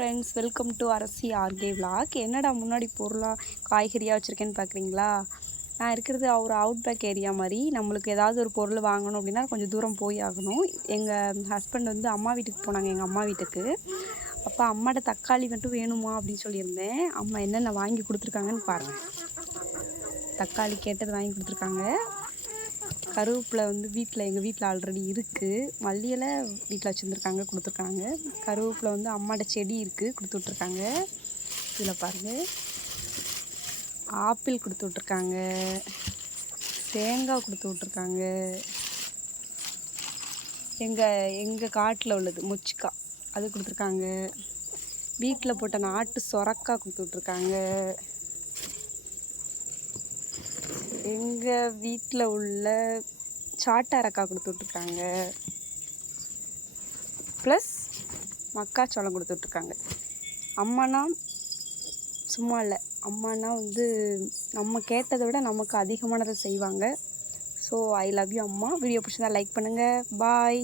Friends, welcome to Arasi RK vlog. என்னடா முன்னாடி பொருளாக காய்கறியாக வச்சுருக்கேன்னு பார்க்குறீங்களா? நான் இருக்கிறது ஒரு அவுட் பேக் ஏரியா மாதிரி. நம்மளுக்கு ஏதாவது ஒரு பொருள் வாங்கணும் அப்படின்னா கொஞ்சம் தூரம் போய் ஆகணும். எங்கள் ஹஸ்பண்ட் வந்து அம்மா வீட்டுக்கு போனாங்க, எங்கள் அம்மா வீட்டுக்கு. அப்போ அம்மாட்ட தக்காளி மட்டும் வேணுமா அப்படின்னு சொல்லியிருந்தேன். அம்மா என்னென்ன வாங்கி கொடுத்துருக்காங்கன்னு பாருங்கள். தக்காளி கேட்டது வாங்கி கொடுத்துருக்காங்க. கருவேப்பிலை வந்து எங்கள் வீட்டில் ஆல்ரெடி இருக்குது. மல்லியலை வீட்டில் வச்சுருந்துருக்காங்க, கொடுத்துருக்காங்க. கருவேப்பிலை வந்து அம்மாட்ட செடி இருக்குது, கொடுத்து விட்ருக்காங்க. இதில் பாருங்கள், ஆப்பிள் கொடுத்து விட்ருக்காங்க, தேங்காய் கொடுத்து விட்ருக்காங்க. எங்கள் காட்டில் உள்ளது மொச்சிக்காய் அது கொடுத்துருக்காங்க. வீட்டில் போட்ட நாட்டு சொரக்காய் கொடுத்து விட்ருக்காங்க. எங்கள் வீட்டில் உள்ள சாட்டாரக்காய் கொடுத்து விட்ருக்காங்க. ப்ளஸ் மக்காச்சோளம் கொடுத்து விட்ருக்காங்க. அம்மானா சும்மா இல்லை, அம்மானா வந்து நம்ம கேட்டதை விட நமக்கு அதிகமானதை செய்வாங்க. ஸோ ஐ லவ் யூ அம்மா. வீடியோ பிடிச்சிருந்தா லைக் பண்ணுங்கள். பாய்.